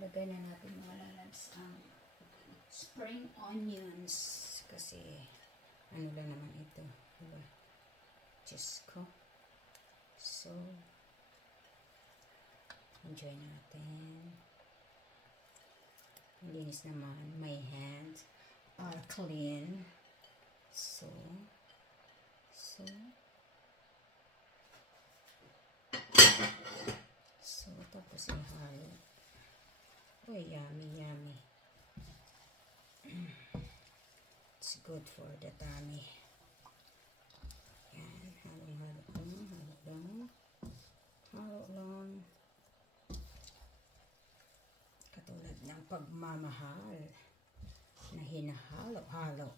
Lagay na natin mga lalabs ang spring onions. Kasi, ano lang naman ito. Diba? Diyos ko. So, enjoy natin. Linis naman. My hands are clean. So, tapos ihalo. Uy, yummy, yummy. It's good for the tummy. Yan, halo-halo lang. Halo lang. Katulad ng pagmamahal na hinahalo-halo.